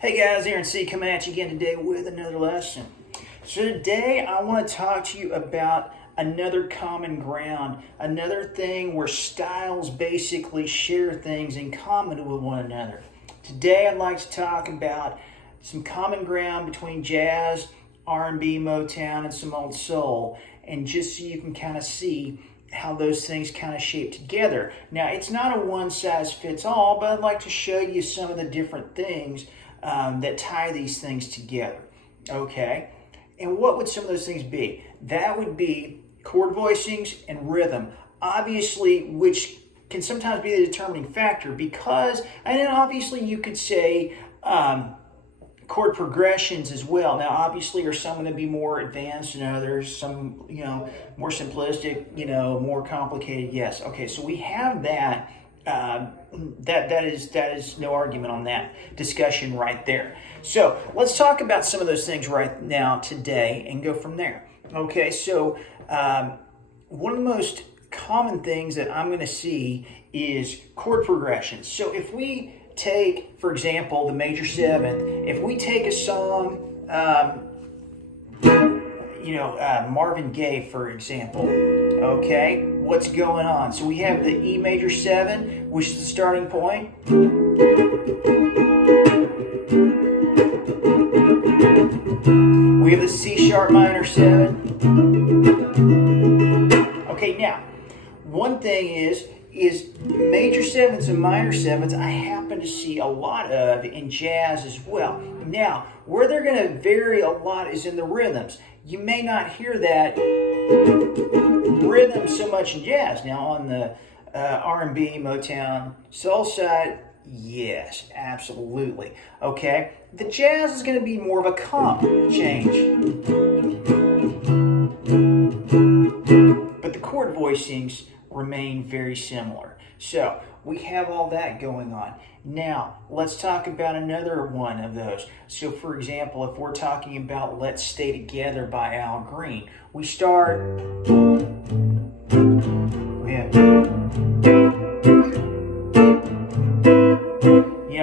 Hey guys, Aaron C. coming at you again today with another lesson. So today I want to talk to you about another common ground, another thing where styles basically share things in common with one another. Today I'd like to talk about some common ground between jazz, R&B, Motown, and some old soul, and just so you can kind of see how those things kind of shape together. Now, it's not a one-size-fits-all, but I'd like to show you some of the different things that tie these things together. Okay? And what would some of those things be? That would be chord voicings and rhythm, obviously, which can sometimes be the determining factor because, and then obviously you could say chord progressions as well. Now, obviously, are some going to be more advanced than others, some, more simplistic, more complicated? Yes. Okay, so we have that. That is no argument on that discussion right there. So let's talk about some of those things right now today and go from there. Okay, so one of the most common things that I'm going to see is chord progressions. So if we take, for example, the major seventh, if we take a song, Marvin Gaye, for example, okay, what's going on? So we have the E major 7, which is the starting point. We have the C sharp minor 7. Okay, now, one thing is major 7s and minor 7s I happen to see a lot of in jazz as well. Now, where they're going to vary a lot is in the rhythms. You may not hear that rhythm so much in jazz. Now, on the R&B, Motown, soul side, yes, absolutely. Okay, the jazz is going to be more of a comp change. But the chord voicings remain very similar. So we have all that going on. Now, let's talk about another one of those. So, for example, if we're talking about Let's Stay Together by Al Green, we start,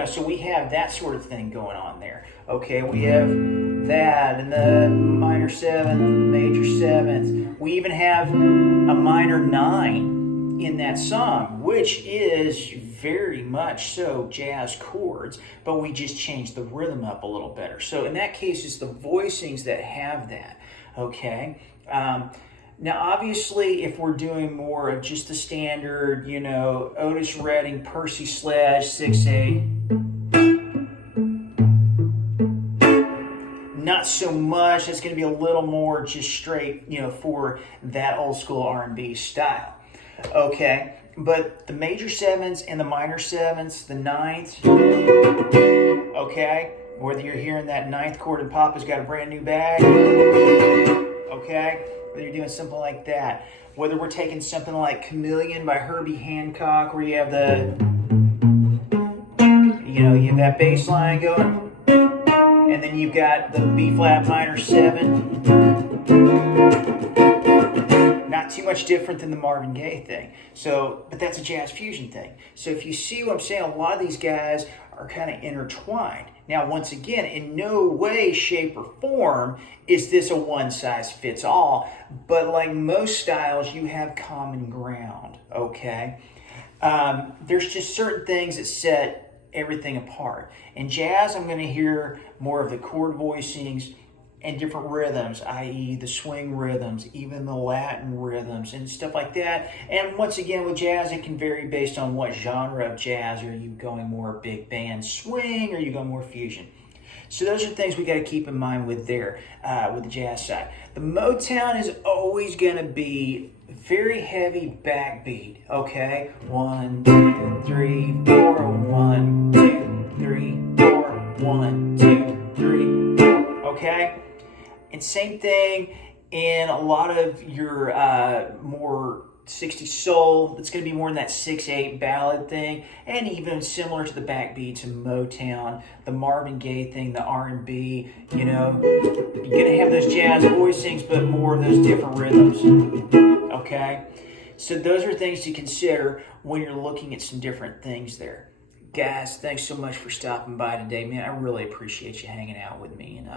so we have that sort of thing going on there. Okay, we have that and the minor 7th, major 7th. We even have a minor 9 in that song, which is very much so jazz chords, but we just changed the rhythm up a little better. So in that case, it's the voicings that have that, okay? Now, obviously, if we're doing more of just the standard, Otis Redding, Percy Sledge, 6/8, not so much. It's going to be a little more just straight, for that old school R&B style. Okay, but the major 7s and the minor 7s, the 9th, okay, whether you're hearing that 9th chord and Papa's Got a Brand New Bag, okay, whether you're doing something like that, whether we're taking something like Chameleon by Herbie Hancock, where you have you have that bass line going, and then you've got the B flat minor 7. Not too much different than the Marvin Gaye thing. So, but that's a jazz fusion thing. So if you see what I'm saying, a lot of these guys are kind of intertwined. Now, once again, in no way, shape, or form is this a one-size-fits-all. But like most styles, you have common ground, okay? There's just certain things that set everything apart. In jazz, I'm going to hear more of the chord voicings and different rhythms, i.e. the swing rhythms, even the Latin rhythms and stuff like that. And once again, with jazz, it can vary based on what genre of jazz. Are you going more big band swing, or are you going more fusion? So those are things we got to keep in mind with there, with the jazz side. The Motown is always going to be very heavy backbeat, okay? 1, 2, 3, 4, 1, 2, 3, 4, 1, 2, 3, 4, okay? And same thing in a lot of your more 60s soul. It's going to be more in that 6/8 ballad thing, and even similar to the backbeats in Motown, the Marvin Gaye thing, the R&B. You're going to have those jazz voicings, but more of those different rhythms. Okay, so those are things to consider when you're looking at some different things there. Guys, thanks so much for stopping by today, man. I really appreciate you hanging out with me, and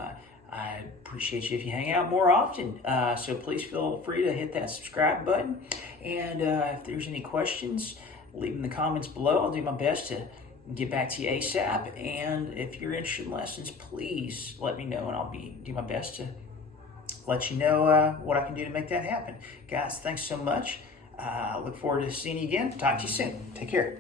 I appreciate you if you hang out more often. So please feel free to hit that subscribe button, and if there's any questions, leave them in the comments below. I'll do my best to get back to you ASAP. And if you're interested in lessons, please let me know, and I'll do my best to let you know what I can do to make that happen. Guys, thanks so much. I look forward to seeing you again. Talk to you soon. Take care.